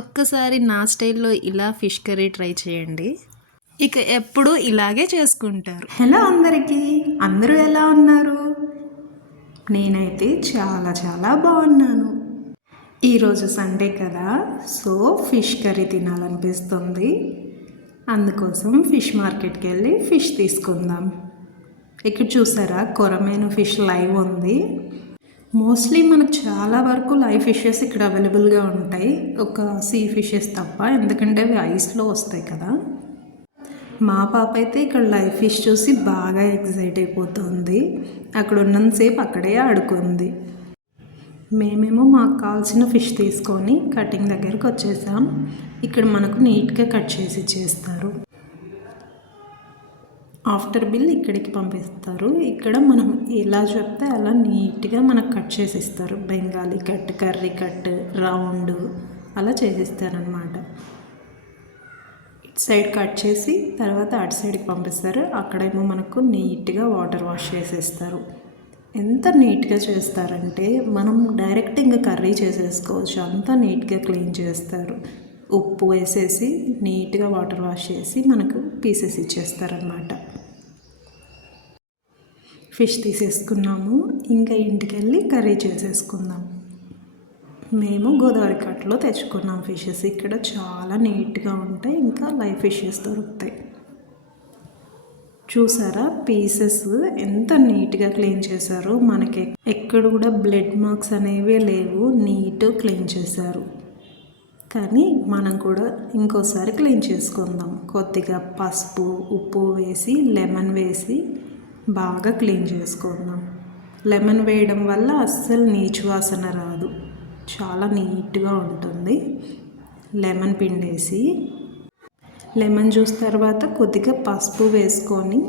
ఒక్కసారి నా స్టైల్లో ఇలా ఫిష్ కర్రీ ట్రై చేయండి, ఇక ఎప్పుడు ఇలాగే చేసుకుంటారు. హలో అందరికీ, అందరూ ఎలా ఉన్నారు? నేనైతే చాలా చాలా బాగున్నాను. ఈరోజు సండే కదా, సో ఫిష్ కర్రీ తినాలనిపిస్తుంది. అందుకోసం ఫిష్ మార్కెట్కి వెళ్ళి ఫిష్ తీసుకుందాం. ఇక్కడ చూసారా, కొరమైన ఫిష్ లైవ్ ఉంది. మోస్ట్లీ మనకు చాలా వరకు లైవ్ ఫిషెస్ ఇక్కడ అవైలబుల్గా ఉంటాయి, ఒక సీ ఫిషెస్ తప్ప, ఎందుకంటే అవి ఐస్లో వస్తాయి కదా. మా పాప అయితే ఇక్కడ లైవ్ ఫిష్ చూసి బాగా ఎక్సైట్ అయిపోతుంది. అక్కడ ఉన్నంతసేపు అక్కడే ఆడుకుంది. మేమేమో మాకు కావాల్సిన ఫిష్ తీసుకొని కటింగ్ దగ్గరికి వచ్చేసాం. ఇక్కడ మనకు నీట్గా కట్ చేసి ఇచ్చేస్తారు. ఆఫ్టర్ బిల్ ఇక్కడికి పంపిస్తారు. ఇక్కడ మనం ఎలా చెప్తే అలా నీట్గా మనకు కట్ చేసి ఇస్తారు. Bengali cut, curry cut, round అలా చేసిస్తారనమాట. ఇటు సైడ్ కట్ చేసి తర్వాత అటు సైడ్కి పంపిస్తారు. అక్కడేమో మనకు నీట్గా వాటర్ వాష్ చేసేస్తారు. ఎంత నీట్గా చేస్తారంటే మనం డైరెక్ట్ ఇంకా కర్రీ చేసేసుకోవచ్చు, అంత నీట్గా క్లీన్ చేస్తారు. ఉప్పు వేసేసి నీట్గా వాటర్ వాష్ చేసి మనకు పీసెస్ ఇచ్చేస్తారనమాట. ఫిష్ తీసేసుకున్నాము, ఇంకా ఇంటికి వెళ్ళి కర్రీ చేసేసుకుందాం. మేము గోదావరి కట్లో తెచ్చుకున్నాం ఫిషెస్. ఇక్కడ చాలా నీట్గా ఉంటాయి, ఇంకా లైవ్ ఫిషెస్ దొరుకుతాయి. చూసారా పీసెస్ ఎంత నీట్గా క్లీన్ చేశారో. మనకి ఎక్కడ కూడా బ్లడ్ మార్క్స్ అనేవి లేవు, నీట్ క్లీన్ చేశారు. కానీ మనం కూడా ఇంకోసారి క్లీన్ చేసుకుందాం. కొద్దిగా పసుపు, ఉప్పు వేసి, లెమన్ వేసి బాగా క్లీన్ చేసుకుందాం. లెమన్ వేయడం వల్ల అస్సలు నీచు వాసన రాదు, చాలా నీట్గా ఉంటుంది. లెమన్ పిండేసి లెమన్ జ్యూస్ తర్వాత కొద్దిగా పసుపు వేసుకొని,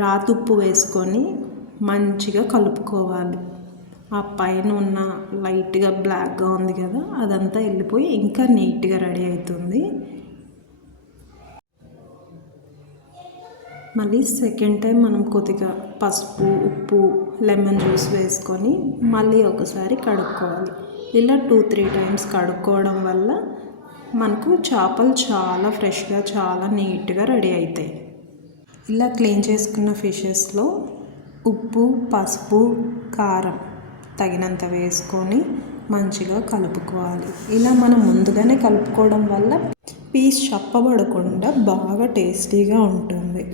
రాతుప్పు వేసుకొని మంచిగా కలుపుకోవాలి. ఆ పైన ఉన్న లైట్గా బ్లాక్గా ఉంది కదా, అదంతా వెళ్ళిపోయి ఇంకా నీట్గా రెడీ అవుతుంది. మళ్ళీ సెకండ్ టైం మనం కొద్దిగా పసుపు, ఉప్పు, లెమన్ జ్యూస్ వేసుకొని మళ్ళీ ఒకసారి కడుక్కోవాలి. ఇలా 2-3 టైమ్స్ కడుక్కోవడం వల్ల మనకు చేపలు చాలా ఫ్రెష్గా, చాలా నీట్గా రెడీ అవుతాయి. ఇలా క్లీన్ చేసుకున్న ఫిషెస్లో ఉప్పు, పసుపు, కారం తగినంత వేసుకొని మంచిగా కలుపుకోవాలి. ఇలా మనం ముందుగానే కలుపుకోవడం వల్ల పీస్ చప్పబడకుండా బాగా టేస్టీగా ఉంటుంది.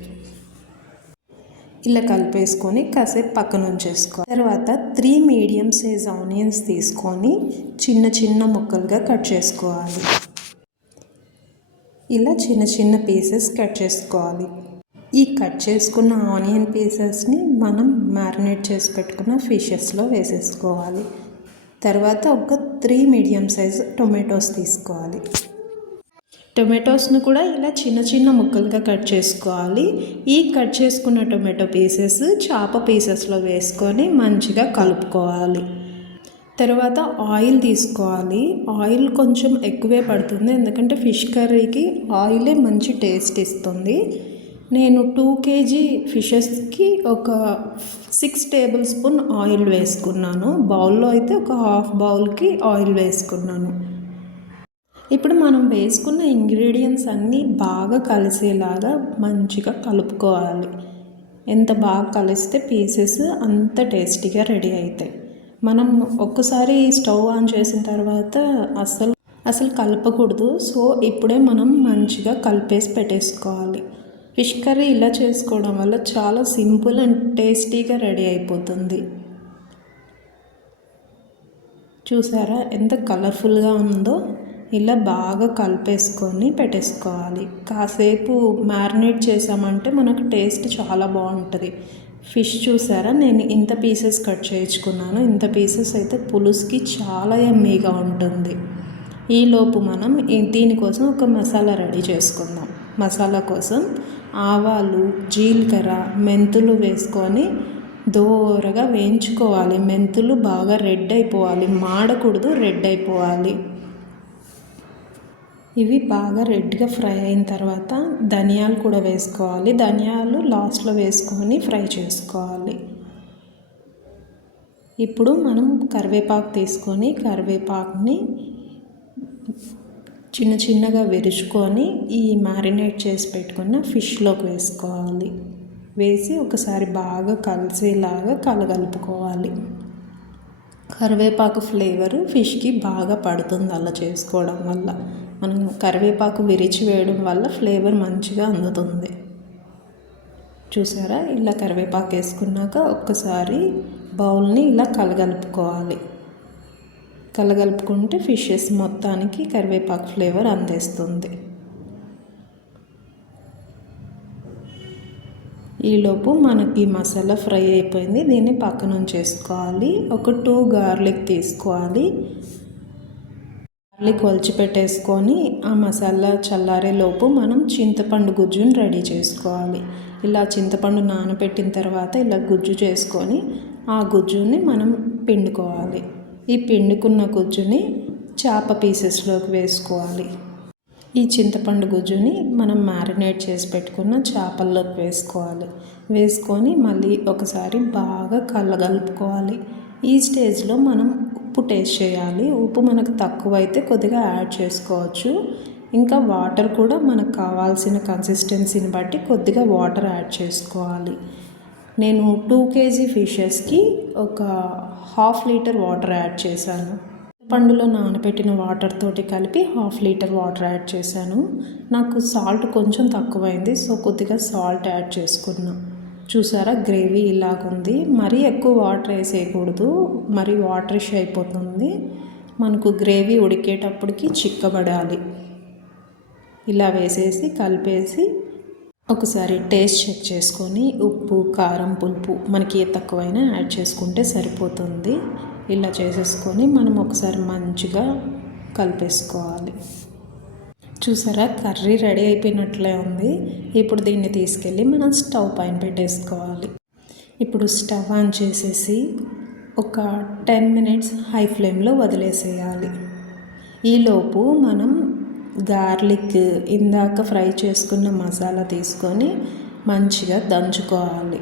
ఇలా కలిపేసుకొని కాసేపు పక్కన ఉంచేసుకోవాలి. తర్వాత 3 మీడియం సైజ్ ఆనియన్స్ తీసుకొని చిన్న చిన్న ముక్కలుగా కట్ చేసుకోవాలి. ఇలా చిన్న చిన్న పీసెస్ కట్ చేసుకోవాలి. ఈ కట్ చేసుకున్న ఆనియన్ పీసెస్ని మనం మ్యారినేట్ చేసి పెట్టుకున్న ఫిషెస్లో వేసేసుకోవాలి. తర్వాత ఒక 3 మీడియం సైజ్ టొమాటోస్ తీసుకోవాలి. టొమాటోస్ను కూడా ఇలా చిన్న చిన్న ముక్కలుగా కట్ చేసుకోవాలి. ఈ కట్ చేసుకున్న టొమాటో పీసెస్ చేప పీసెస్లో వేసుకొని మంచిగా కలుపుకోవాలి. తర్వాత ఆయిల్ తీసుకోవాలి. ఆయిల్ కొంచెం ఎక్కువే పడుతుంది, ఎందుకంటే ఫిష్ కర్రీకి ఆయిలే మంచి టేస్ట్ ఇస్తుంది. నేను 2 kg ఫిషెస్కి ఒక 6 టేబుల్ స్పూన్ ఆయిల్ వేసుకున్నాను. బౌల్లో అయితే ఒక హాఫ్ బౌల్కి ఆయిల్ వేసుకున్నాను. ఇప్పుడు మనం వేసుకున్న ఇంగ్రీడియంట్స్ అన్నీ బాగా కలిసేలాగా మంచిగా కలుపుకోవాలి. ఎంత బాగా కలిస్తే పీసెస్ అంత టేస్టీగా రెడీ అవుతాయి. మనం ఒక్కసారి స్టవ్ ఆన్ చేసిన తర్వాత అసలు కలపకూడదు. సో ఇప్పుడే మనం మంచిగా కలిపేసి పెట్టేసుకోవాలి. ఫిష్ కర్రీ ఇలా చేసుకోవడం వల్ల చాలా సింపుల్ అండ్ టేస్టీగా రెడీ అయిపోతుంది. చూసారా ఎంత కలర్ఫుల్గా ఉందో. ఇలా బాగా కలిపేసుకొని పెట్టేసుకోవాలి. కాసేపు మ్యారినేట్ చేసామంటే మనకు టేస్ట్ చాలా బాగుంటుంది. ఫిష్ చూసారా, నేను ఇంత పీసెస్ కట్ చేయించుకున్నాను. ఇంత పీసెస్ అయితే పులుసుకి చాలా యమ్మీగా ఉంటుంది. ఈలోపు మనం దీనికోసం ఒక మసాలా రెడీ చేసుకుందాం. మసాలా కోసం ఆవాలు, జీలకర్ర, మెంతులు వేసుకొని దోరగా వేయించుకోవాలి. మెంతులు బాగా రెడ్ అయిపోవాలి, మాడకూడదు, రెడ్ అయిపోవాలి. ఇవి బాగా రెడ్గా ఫ్రై అయిన తర్వాత ధనియాలు కూడా వేసుకోవాలి. ధనియాలు లాస్ట్లో వేసుకొని ఫ్రై చేసుకోవాలి. ఇప్పుడు మనం కరివేపాకు తీసుకొని కరివేపాకుని చిన్న చిన్నగా విరుచుకొని ఈ మ్యారినేట్ చేసి పెట్టుకున్న ఫిష్లోకి వేసుకోవాలి. వేసి ఒకసారి బాగా కలిసేలాగా కలగలుపుకోవాలి. కరివేపాకు ఫ్లేవరు ఫిష్కి బాగా పడుతుంది అలా చేసుకోవడం వల్ల. మనం కరివేపాకు విరిచి వేయడం వల్ల ఫ్లేవర్ మంచిగా అందుతుంది. చూసారా, ఇలా కరివేపాకు వేసుకున్నాక ఒక్కసారి బౌల్ని ఇలా కలగలుపుకోవాలి. కలగలుపుకుంటే ఫిషెస్ మొత్తానికి కరివేపాకు ఫ్లేవర్ అందేస్తుంది. ఈలోపు మనకి మసాలా ఫ్రై అయిపోయింది. దీన్ని పక్కన ఉంచేసుకోవాలి. ఒక 2 గార్లిక్ తీసుకోవాలి. గార్లిక్ ఒలిచిపెట్టేసుకొని ఆ మసాలా చల్లారేలోపు మనం చింతపండు గుజ్జుని రెడీ చేసుకోవాలి. ఇలా చింతపండు నానబెట్టిన తర్వాత ఇలా గుజ్జు చేసుకొని ఆ గుజ్జుని మనం పిండుకోవాలి. ఈ పిండుకున్న గుజ్జుని చేప పీసెస్లోకి వేసుకోవాలి. ఈ చింతపండు గుజ్జుని మనం మ్యారినేట్ చేసి పెట్టుకున్న చేపల్లోకి వేసుకోవాలి. వేసుకొని మళ్ళీ ఒకసారి బాగా కలగలుపుకోవాలి. ఈ స్టేజ్లో మనం ఉప్పు టేస్ట్ చేయాలి. ఉప్పు మనకు తక్కువైతే కొద్దిగా యాడ్ చేసుకోవచ్చు. ఇంకా వాటర్ కూడా మనకు కావాల్సిన కన్సిస్టెన్సీని బట్టి కొద్దిగా వాటర్ యాడ్ చేసుకోవాలి. నేను 2 kg ఫిషెస్కి ఒక 1/2 లీటర్ వాటర్ యాడ్ చేశాను. పండులో నానబెట్టిన వాటర్ తోటి కలిపి 1/2 లీటర్ వాటర్ యాడ్ చేశాను. నాకు సాల్ట్ కొంచెం తక్కువైంది, సో కొద్దిగా సాల్ట్ యాడ్ చేసుకున్నా. చూసారా, గ్రేవీ ఇలాగుంది. మరీ ఎక్కువ వాటర్ వేసేయకూడదు, మరీ వాటరిష్ అయిపోతుంది. మనకు గ్రేవీ ఉడికేటప్పటికి చిక్కబడాలి. ఇలా వేసేసి కలిపేసి ఒకసారి టేస్ట్ చెక్ చేసుకొని ఉప్పు, కారం, పులుపు మనకి ఏ తక్కువైనా యాడ్ చేసుకుంటే సరిపోతుంది. ఇలా చేసేసుకొని మనం ఒకసారి మంచిగా కలిపేసుకోవాలి. చూసారా, కర్రీ రెడీ అయిపోయినట్లే ఉంది. ఇప్పుడు దీన్ని తీసుకెళ్ళి మనం స్టవ్ పైన పెట్టేసుకోవాలి. ఇప్పుడు స్టవ్ ఆన్ చేసేసి ఒక 10 minutes హై ఫ్లేమ్లో వదిలేసేయాలి. ఈలోపు మనం గార్లిక్ ఇందాక ఫ్రై చేసుకున్న మసాలా తీసుకొని మంచిగా దంచుకోవాలి.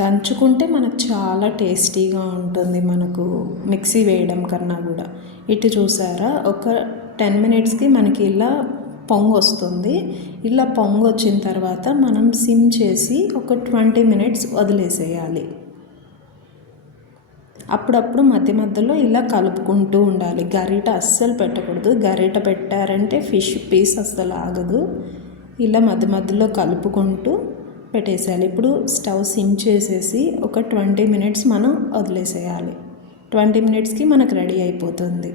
దంచుకుంటే మనకు చాలా టేస్టీగా ఉంటుంది, మనకు మిక్సీ వేయడం కన్నా కూడా. ఇటు చూసారా, ఒక 10 minutesకి మనకి ఇలా పొంగు వస్తుంది. ఇలా పొంగు వచ్చిన తర్వాత మనం సిమ్ చేసి ఒక 20 minutes వదిలేసేయాలి. అప్పుడప్పుడు మధ్య మధ్యలో ఇలా కలుపుకుంటూ ఉండాలి. గరిట అస్సలు పెట్టకూడదు. గరిట పెట్టారంటే ఫిష్ పీస్ అస్సలు ఆగదు. ఇలా మధ్య మధ్యలో కలుపుకుంటూ పెట్టేసేయాలి. ఇప్పుడు స్టవ్ సిమ్ చేసేసి ఒక 20 minutes మనం వదిలేసేయాలి. 20 minutesకి మనకు రెడీ అయిపోతుంది.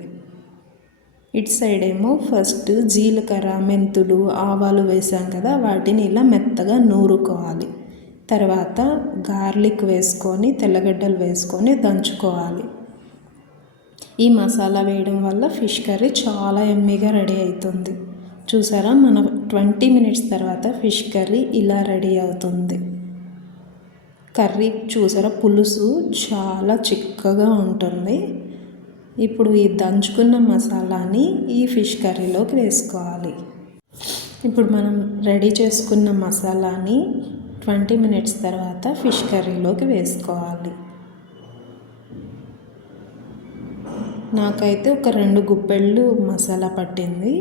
ఇటు సైడ్ ఏమో ఫస్ట్ జీలకర్ర, మెంతులు, ఆవాలు వేసాం కదా, వాటిని ఇలా మెత్తగా నూరుకోవాలి. తర్వాత గార్లిక్ వేసుకొని తెల్లగడ్డలు వేసుకొని దంచుకోవాలి. ఈ మసాలా వేయడం వల్ల ఫిష్ కర్రీ చాలా యమ్మీగా రెడీ అవుతుంది. చూసారా, మన 20 minutes తర్వాత ఫిష్ కర్రీ ఇలా రెడీ అవుతుంది. కర్రీ చూసారా, పులుసు చాలా చిక్కగా ఉంటుంది. ఇప్పుడు ఈ దంచుకున్న మసాలాని ఈ ఫిష్ కర్రీలోకి వేసుకోవాలి. ఇప్పుడు మనం రెడీ చేసుకున్న మసాలాని 20 minutes తర్వాత ఫిష్ కర్రీలోకి వేసుకోవాలి. నాకైతే ఒక 2 గుప్పెళ్ళు మసాలా పట్టింది.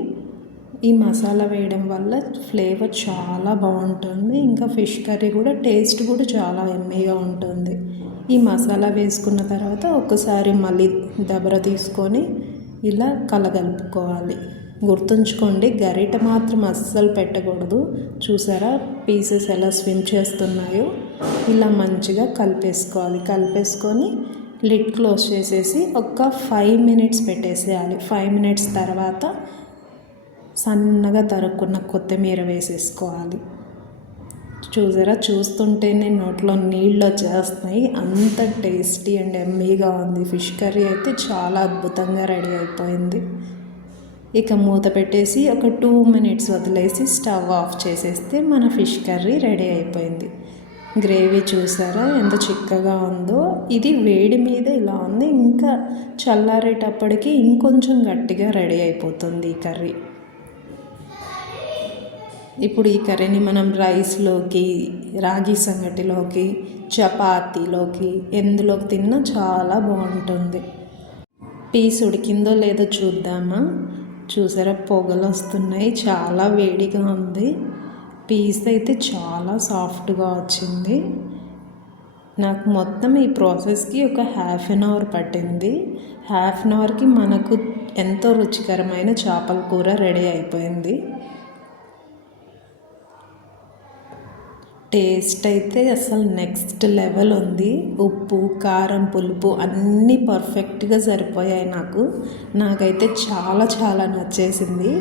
ఈ మసాలా వేయడం వల్ల ఫ్లేవర్ చాలా బాగుంటుంది. ఇంకా ఫిష్ కర్రీ కూడా టేస్ట్ కూడా చాలా యమ్మీగా ఉంటుంది. ఈ మసాలా వేసుకున్న తర్వాత ఒకసారి మళ్ళీ దబర తీసుకొని ఇలా కలగలుపుకోవాలి. గుర్తుంచుకోండి, గరిట మాత్రం అస్సలు పెట్టకూడదు. చూసారా, పీసెస్ ఎలా స్విమ్ చేస్తున్నాయో. ఇలా మంచిగా కలిపేసుకోవాలి. కలిపేసుకొని లిడ్ క్లోజ్ చేసేసి ఒక 5 minutes పెట్టేసేయాలి. 5 minutes తర్వాత సన్నగా తరుక్కున్న కొత్తిమీర వేసేసుకోవాలి. చూసారా, చూస్తుంటేనే నోట్లో నీళ్ళు వచ్చేస్తున్నాయి. అంత టేస్టీ అండ్ యమ్మీగా ఉంది. ఫిష్ కర్రీ అయితే చాలా అద్భుతంగా రెడీ అయిపోయింది. ఇక మూత పెట్టేసి ఒక 2 minutes వదిలేసి స్టవ్ ఆఫ్ చేసేస్తే మన ఫిష్ కర్రీ రెడీ అయిపోయింది. గ్రేవీ చూసారా ఎంత చిక్కగా ఉందో. ఇది వేడి మీద ఇలా ఉంది. ఇంకా చల్లారేటప్పటికి ఇంకొంచెం గట్టిగా రెడీ అయిపోతుంది ఈ కర్రీ. ఇప్పుడు ఈ కర్రీని మనం రైస్లోకి, రాగి సంగటిలోకి, చపాతీలోకి ఎందులోకి తిన్నా చాలా బాగుంటుంది. పీస్ ఉడికిందో లేదో చూద్దామా. చూసారా పొగలు వస్తున్నాయి, చాలా వేడిగా ఉంది. పీస్ అయితే చాలా సాఫ్ట్గా వచ్చింది. నాకు మొత్తం ఈ ప్రాసెస్కి ఒక ½ అన్ అవర్ పట్టింది. ½ అన్ అవర్కి మనకు ఎంతో రుచికరమైన చేపల కూర రెడీ అయిపోయింది. టేస్ట్ అయితే అసలు నెక్స్ట్ లెవెల్ ఉంది. ఉప్పు, కారం, పులుపు అన్నీ పర్ఫెక్ట్గా సరిపోయాయి. నాకైతే చాలా చాలా నచ్చేసింది.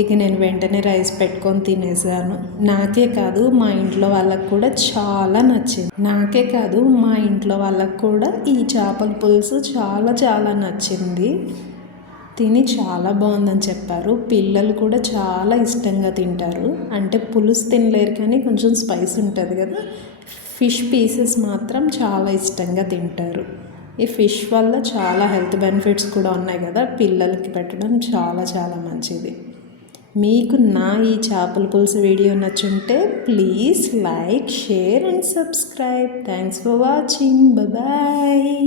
ఇక నేను వెంటనే రైస్ పెట్టుకొని తినేసాను. నాకే కాదు మా ఇంట్లో వాళ్ళకు కూడా చాలా నచ్చింది. ఈ చేపల పులుసు చాలా చాలా నచ్చింది. తిని చాలా బాగుందని చెప్పారు. పిల్లలు కూడా చాలా ఇష్టంగా తింటారు. అంటే పులుసు తినలేరు కానీ కొంచెం స్పైస్ ఉంటుంది కదా, ఫిష్ పీసెస్ మాత్రం చాలా ఇష్టంగా తింటారు. ఈ ఫిష్ వల్ల చాలా హెల్త్ బెనిఫిట్స్ కూడా ఉన్నాయి కదా, పిల్లలకి పెట్టడం చాలా చాలా మంచిది. మీకు నా ఈ చేపల పులుసు వీడియో నచ్చుంటే please like, share and subscribe. Thanks for watching. Bye.